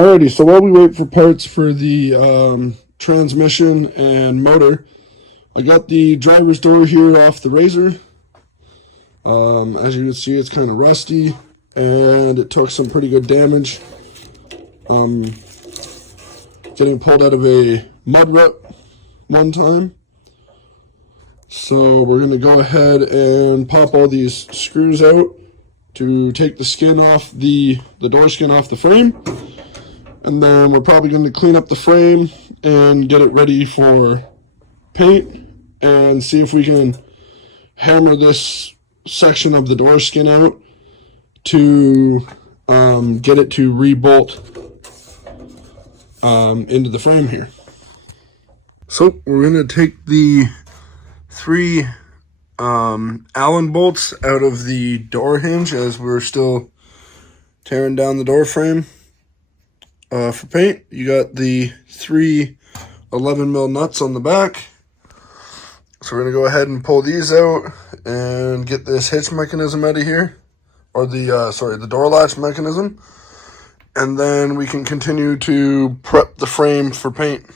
Alrighty, so while we wait for parts for the transmission and motor, I got the driver's door here off the Razor. As you can see, it's kind of rusty, and it took some pretty good damage. Getting pulled out of a mud rut one time. So we're going to go ahead and pop all these screws out to take the skin off the door skin off the frame. And then we're probably going to clean up the frame and get it ready for paint and see if we can hammer this section of the door skin out to get it to re-bolt into the frame here. So we're going to take the 3 Allen bolts out of the door hinge as we're still tearing down the door frame. For paint, you got the 3 11mm nuts on the back. So we're going to go ahead and pull these out and get this hitch mechanism out of here. Or the door latch mechanism. And then we can continue to prep the frame for paint.